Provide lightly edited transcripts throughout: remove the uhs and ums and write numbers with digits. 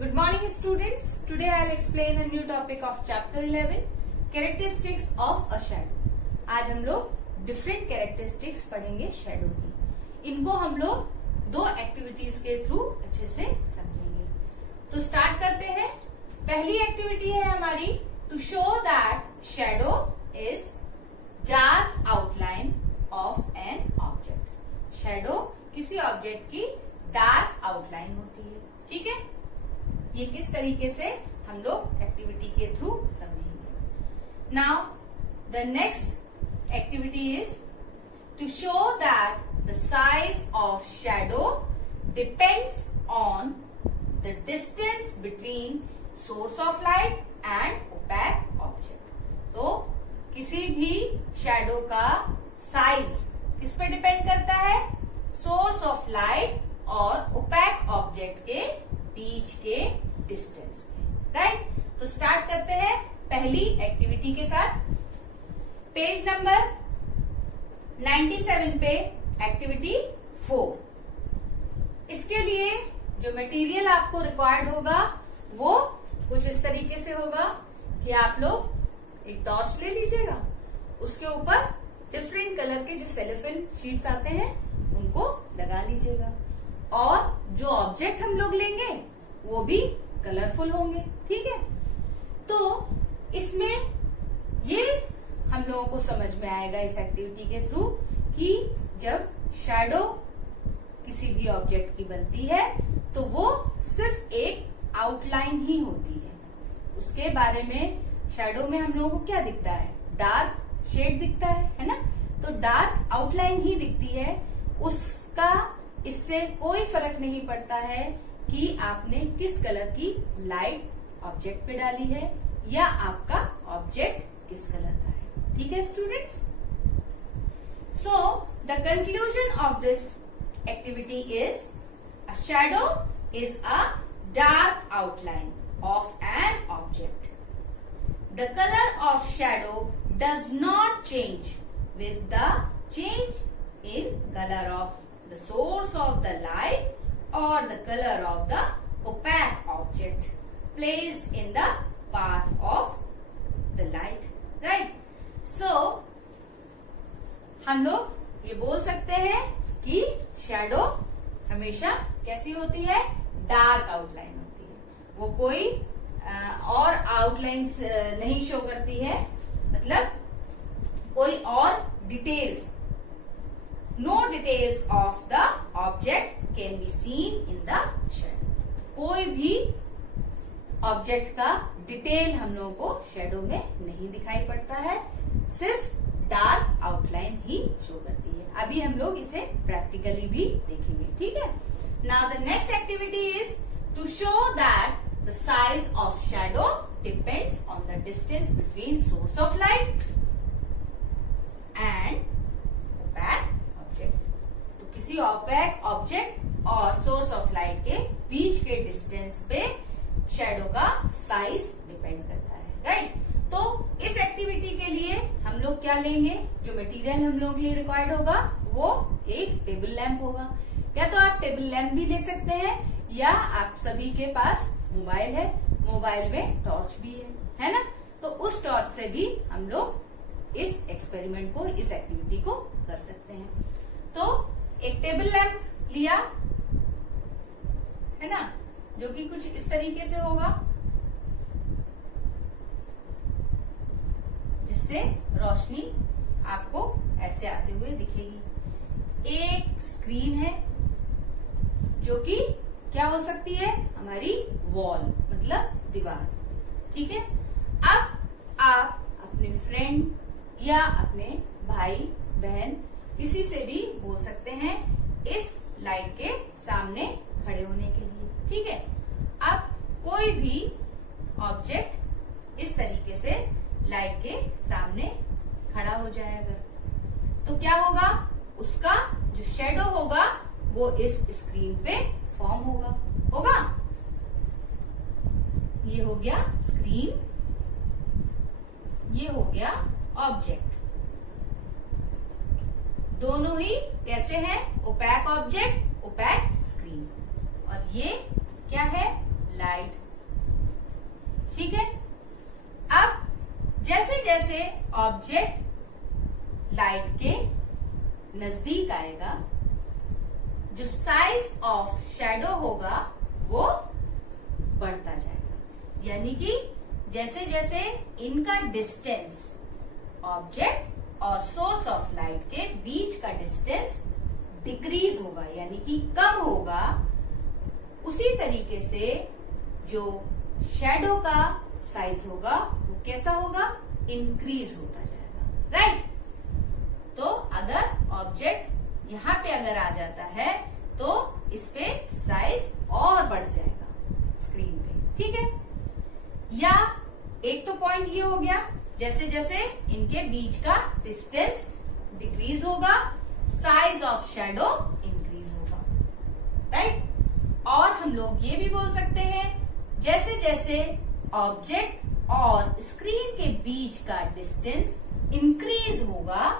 Good morning students. Today I will explain a new topic of chapter 11 characteristics of a shadow. आज हम लोग different characteristics पढ़ेंगे shadow की। इनको हम लोग दो एक्टिविटीज के थ्रू अच्छे से समझेंगे। तो स्टार्ट करते हैं। पहली एक्टिविटी है हमारी to show that shadow is dark outline of an object. Shadow किसी ऑब्जेक्ट की डार्क आउटलाइन होती है। ठीक है, ये किस तरीके से हम लोग एक्टिविटी के थ्रू समझेंगे। Now the next activity is to show that the size of shadow depends on the distance between source of light and opaque object. तो किसी भी शैडो का साइज किस पे डिपेंड करता है? सोर्स ऑफ लाइट और ओपैक ऑब्जेक्ट के बीच के डिस्टेंस पे। राइट, तो स्टार्ट करते हैं पहली एक्टिविटी के साथ। पेज नंबर 97 पे एक्टिविटी 4। इसके लिए जो मटेरियल आपको रिक्वायर्ड होगा वो कुछ इस तरीके से होगा कि आप लोग एक टॉर्च ले लीजिएगा, उसके ऊपर डिफरेंट कलर के जो सेलोफेन शीट्स आते हैं उनको लगा लीजिएगा, और जो ऑब्जेक्ट हम लोग लेंगे वो भी कलरफुल होंगे। ठीक है, तो इसमें ये हम लोगों को समझ में आएगा इस एक्टिविटी के थ्रू कि जब शैडो किसी भी ऑब्जेक्ट की बनती है तो वो सिर्फ एक आउटलाइन ही होती है। उसके बारे में शैडो में हम लोगों को क्या दिखता है? डार्क शेड दिखता है ना। तो डार्क आउटलाइन ही दिखती है, उसका इससे कोई फर्क नहीं पड़ता है कि आपने किस कलर की लाइट ऑब्जेक्ट पे डाली है या आपका ऑब्जेक्ट किस कलर का है। ठीक है students, so the conclusion of this activity is a shadow is a dark outline of an object. The colour of shadow does not change with the change in color of the source of the light or the color of the opaque object placed in the path of the light. Right? So, हम लोग ये बोल सकते हैं कि shadow हमेशा कैसी होती है? डार्क आउटलाइन होती है। वो कोई और आउटलाइंस नहीं शो करती है, मतलब कोई और details, no details of the object can be seen in the shadow. कोई भी ऑब्जेक्ट का डिटेल हम लोगों को शैडो में नहीं दिखाई पड़ता है, सिर्फ डार्क आउटलाइन ही शो करती है। अभी हम लोग इसे प्रैक्टिकली भी देखेंगे। ठीक है, now the next activity is to show that the size of shadow depends on the distance between source of light and opaque object. तो किसी ओपैक ऑब्जेक्ट और सोर्स ऑफ लाइट के बीच के डिस्टेंस पे शैडो का साइज डिपेंड करता है। राइट, तो इस एक्टिविटी के लिए हम लोग क्या लेंगे? जो मटेरियल हम लोग के लिए रिक्वायर्ड होगा वो एक टेबल लैंप होगा। या तो आप टेबल लैंप भी ले सकते हैं, या आप सभी के पास मोबाइल है, मोबाइल में टॉर्च भी है ना। तो उस टॉर्च से भी हम लोग इस एक्सपेरिमेंट को, इस एक्टिविटी को कर सकते हैं। तो एक टेबल लैंप लिया है ना, जो कि कुछ इस तरीके से होगा, जिससे रोशनी आपको ऐसे आते हुए दिखेगी। एक स्क्रीन है जो कि क्या हो सकती है? हमारी वॉल, मतलब दीवार। ठीक है, अब आप अपने फ्रेंड या अपने भाई बहन किसी से भी बोल सकते हैं इस लाइट के सामने खड़े होने के लिए। ठीक है, अब कोई भी ऑब्जेक्ट इस तरीके से लाइट के सामने खड़ा हो जाएगा तो क्या होगा? उसका जो शैडो होगा वो इस स्क्रीन पे फॉर्म होगा। ये हो गया स्क्रीन, ये हो गया ऑब्जेक्ट। दोनों ही कैसे हैं? Opaque object, opaque screen. और ये क्या है? लाइट जैसे ऑब्जेक्ट लाइट के नजदीक आएगा, जो साइज ऑफ शैडो होगा वो बढ़ता जाएगा। यानी कि जैसे जैसे इनका डिस्टेंस, ऑब्जेक्ट और सोर्स ऑफ लाइट के बीच का डिस्टेंस डिक्रीज होगा, यानी कि कम होगा, उसी तरीके से जो शैडो का साइज होगा वो कैसा होगा, इंक्रीज होता जाएगा। राइट। तो अगर ऑब्जेक्ट यहाँ पे अगर आ जाता है तो इस पे साइज और बढ़ जाएगा स्क्रीन पे। ठीक है। या एक तो पॉइंट ये हो गया, जैसे जैसे इनके बीच का डिस्टेंस डिक्रीज होगा, साइज ऑफ शैडो इंक्रीज होगा। राइट। और हम लोग ये भी बोल सकते हैं, जैसे जैसे ऑब्जेक्ट और स्क्रीन के बीच का डिस्टेंस इंक्रीज होगा,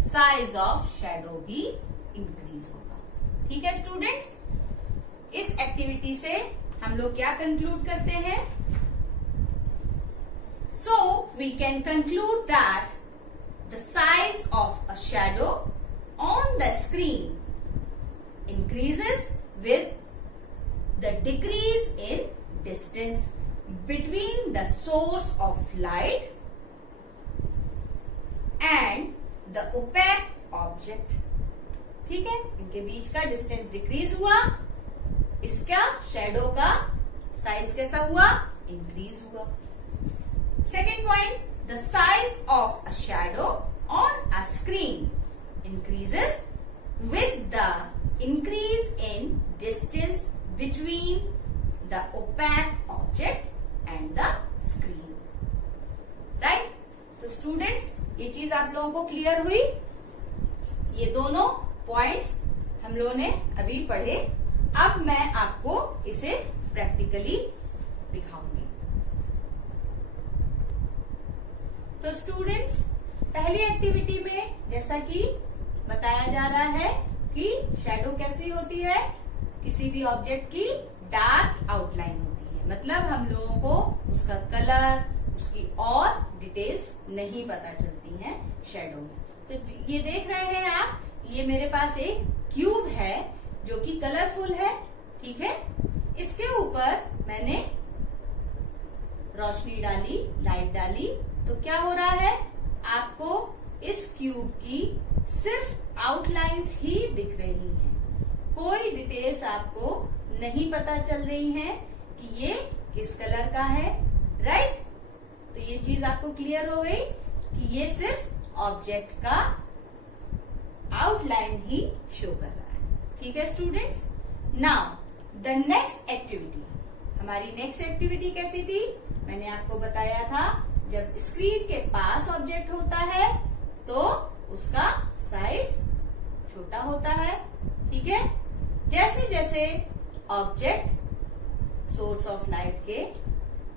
साइज ऑफ शैडो भी इंक्रीज होगा। ठीक है स्टूडेंट्स, इस एक्टिविटी से हम लोग क्या कंक्लूड करते हैं? So we can conclude that the size of a shadow on the screen increases with the decrease in distance between the source of light and the opaque object. ठीक है, इनके बीच का डिस्टेंस डिक्रीज हुआ, इसका shadow का size कैसा हुआ, increase हुआ। Second point, the size of a shadow on a screen increases with the increase in distance between the opaque object and the screen. Right? तो स्टूडेंट्स, ये चीज आप लोगों को क्लियर हुई? ये दोनों पॉइंट्स हम लोगों ने अभी पढ़े। अब मैं आपको इसे प्रैक्टिकली दिखाऊंगी। तो स्टूडेंट्स, पहली एक्टिविटी में जैसा कि बताया जा रहा है कि शैडो कैसी होती है, किसी भी ऑब्जेक्ट की डार्क आउटलाइन होती है, मतलब हम लोगों को उसका कलर, उसकी और डिटेल्स नहीं पता चलती हैं शैडो में। तो ये देख रहे हैं आप, ये मेरे पास एक क्यूब है जो कि कलरफुल है। ठीक है, इसके ऊपर मैंने रोशनी डाली, लाइट डाली, तो क्या हो रहा है, आपको इस क्यूब की सिर्फ आउटलाइंस ही दिख रही हैं, कोई डिटेल्स आपको नहीं पता चल रही हैं कि ये किस कलर का है। राइट। तो ये चीज आपको क्लियर हो गई कि ये सिर्फ ऑब्जेक्ट का आउटलाइन ही शो कर रहा है। ठीक है students. Now the next activity, हमारी नेक्स्ट एक्टिविटी कैसी थी, मैंने आपको बताया था, जब स्क्रीन के पास ऑब्जेक्ट होता है तो उसका साइज छोटा होता है। ठीक है, जैसे जैसे ऑब्जेक्ट सोर्स ऑफ लाइट के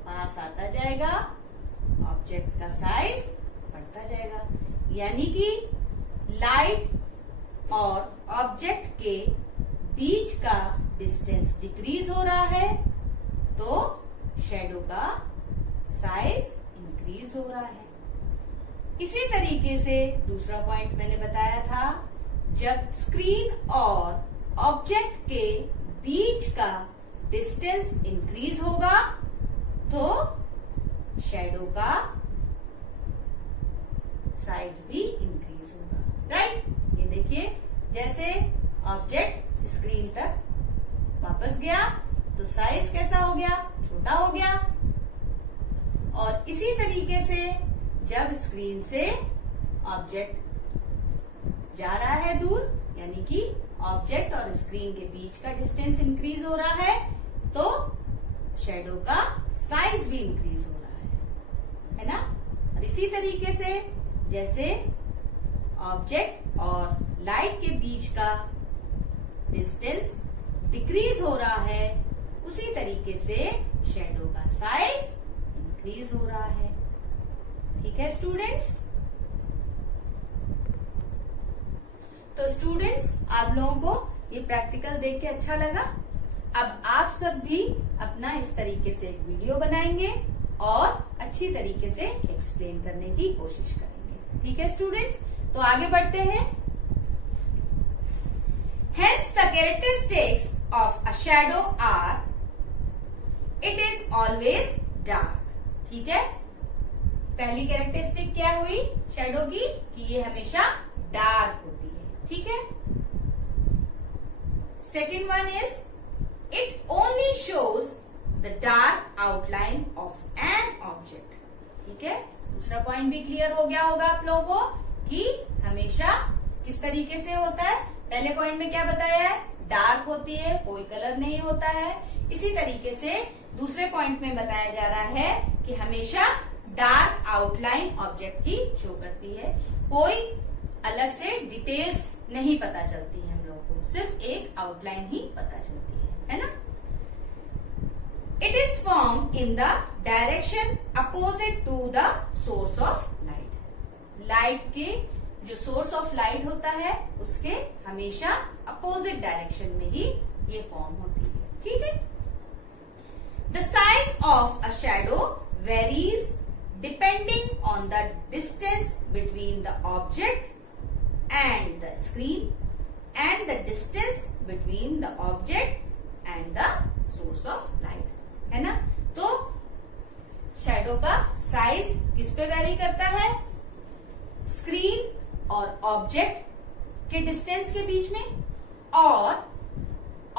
पास आता जाएगा, ऑब्जेक्ट का साइज बढ़ता जाएगा, यानी कि लाइट और ऑब्जेक्ट के बीच का डिस्टेंस डिक्रीज हो रहा है तो शैडो का साइज इंक्रीज हो रहा है। इसी तरीके से दूसरा पॉइंट मैंने बताया था, जब स्क्रीन और ऑब्जेक्ट के बीच का डिस्टेंस इंक्रीज होगा तो शैडो का साइज भी इंक्रीज होगा। राइट। ये देखिए, जैसे ऑब्जेक्ट स्क्रीन तक वापस गया तो साइज कैसा हो गया, छोटा हो गया। और इसी तरीके से जब स्क्रीन से ऑब्जेक्ट जा रहा है दूर, यानी कि ऑब्जेक्ट और स्क्रीन के बीच का डिस्टेंस इंक्रीज हो रहा है तो शैडो का साइज भी इंक्रीज हो रहा है ना। और इसी तरीके से जैसे ऑब्जेक्ट और लाइट के बीच का डिस्टेंस डिक्रीज हो रहा है, उसी तरीके से शैडो का साइज इंक्रीज हो रहा है। ठीक है स्टूडेंट्स। तो स्टूडेंट्स, आप लोगों को ये प्रैक्टिकल देख के अच्छा लगा। अब आप सब भी अपना इस तरीके से एक वीडियो बनाएंगे और अच्छी तरीके से एक्सप्लेन करने की कोशिश करेंगे। ठीक है स्टूडेंट्स, तो आगे बढ़ते हैं। Hence the characteristics of a shadow are it is always dark। ठीक है, पहली कैरेक्टरिस्टिक क्या हुई शैडो की कि ये हमेशा डार्क होती है। ठीक है, second one is it only shows the dark outline of an object. ठीक है, दूसरा पॉइंट भी क्लियर हो गया होगा आप लोगों को कि हमेशा किस तरीके से होता है। पहले पॉइंट में क्या बताया है, डार्क होती है, कोई कलर नहीं होता है। इसी तरीके से दूसरे पॉइंट में बताया जा रहा है कि हमेशा डार्क आउटलाइन ऑब्जेक्ट की शो करती है, कोई अलग से डिटेल्स नहीं पता चलती है हम लोग को, सिर्फ एक आउटलाइन ही पता चलती है ना। It is form in the direction opposite to the source of light. Light के जो सोर्स ऑफ लाइट होता है उसके हमेशा अपोजिट डायरेक्शन में ही ये फॉर्म होती है। ठीक है, the size of a shadow varies depending on the distance between the object and the screen and the distance between the object and the source of light, है ना। तो शैडो का साइज किस पे वेरी करता है, स्क्रीन और object के डिस्टेंस के बीच में, और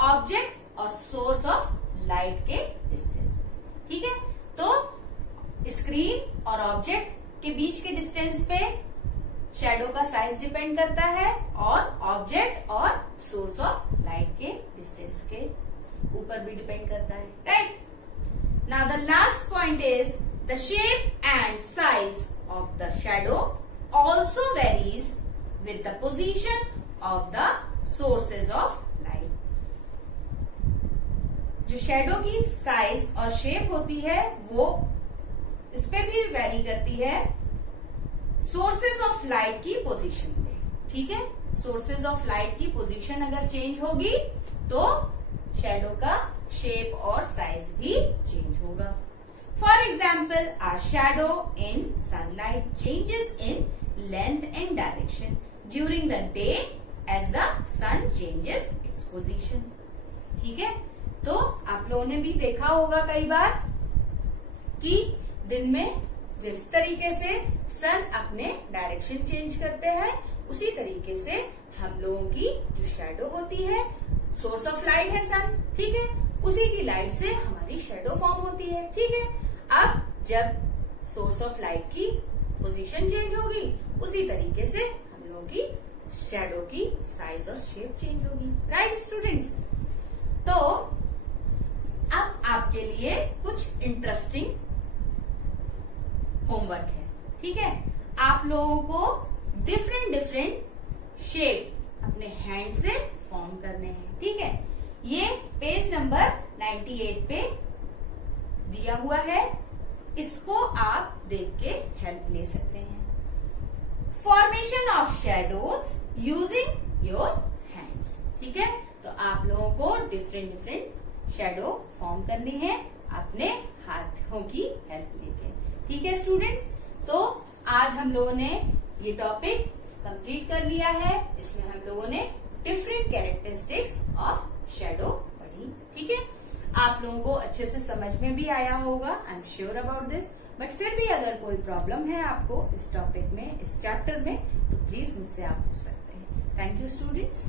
ऑब्जेक्ट और सोर्स ऑफ लाइट के डिस्टेंस में। ठीक है, तो स्क्रीन और ऑब्जेक्ट के बीच के डिस्टेंस पे शैडो का साइज डिपेंड करता है, और ऑब्जेक्ट और सोर्स ऑफ लाइट के डिस्टेंस के ऊपर भी डिपेंड करता है। Right, now the last point is the shape and size of the shadow also varies with the position of the sources of light। जो शैडो की साइज और शेप होती है वो इस पे भी वेरी करती है सोर्सेज ऑफ लाइट की पोजीशन पे। ठीक है, सोर्सेज ऑफ लाइट की पोजीशन अगर चेंज होगी तो शैडो का शेप और साइज भी चेंज होगा। For example, our shadow in sunlight changes in length and direction during the day as the sun changes its position। ठीक है, तो आप लोगों ने भी देखा होगा कई बार कि दिन में जिस तरीके से सन अपने डायरेक्शन चेंज करते हैं उसी तरीके से हम लोगों की जो शैडो होती है, सोर्स ऑफ लाइट है सन, ठीक है, उसी की लाइट से हमारी शैडो फॉर्म होती है। ठीक है, अब जब सोर्स ऑफ लाइट की पोजीशन चेंज होगी उसी तरीके से हम लोगों की शैडो की साइज और शेप चेंज होगी। राइट स्टूडेंट्स, तो अब आपके लिए कुछ इंटरेस्टिंग होमवर्क है। ठीक है, आप लोगों को डिफरेंट शेप अपने हैंड से फॉर्म करने हैं। ठीक है, ये पेज नंबर 98 पे दिया हुआ है, इसको आप देख के हेल्प ले सकते हैं। Formation of shadows using your hands. ठीक है, तो आप लोगों को डिफरेंट शैडो फॉर्म करनी है अपने हाथों की हेल्प लेके। ठीक है स्टूडेंट्स, तो आज हम लोगों ने ये टॉपिक कंप्लीट कर लिया है, जिसमें हम लोगों ने डिफरेंट कैरेक्टरिस्टिक्स ऑफ शैडो पढ़ी। ठीक है, आप लोगों को अच्छे से समझ में भी आया होगा, I am sure about this. But फिर भी अगर कोई प्रॉब्लम है आपको इस टॉपिक में, इस चैप्टर में, तो प्लीज मुझसे आप पूछ सकते हैं। Thank you students.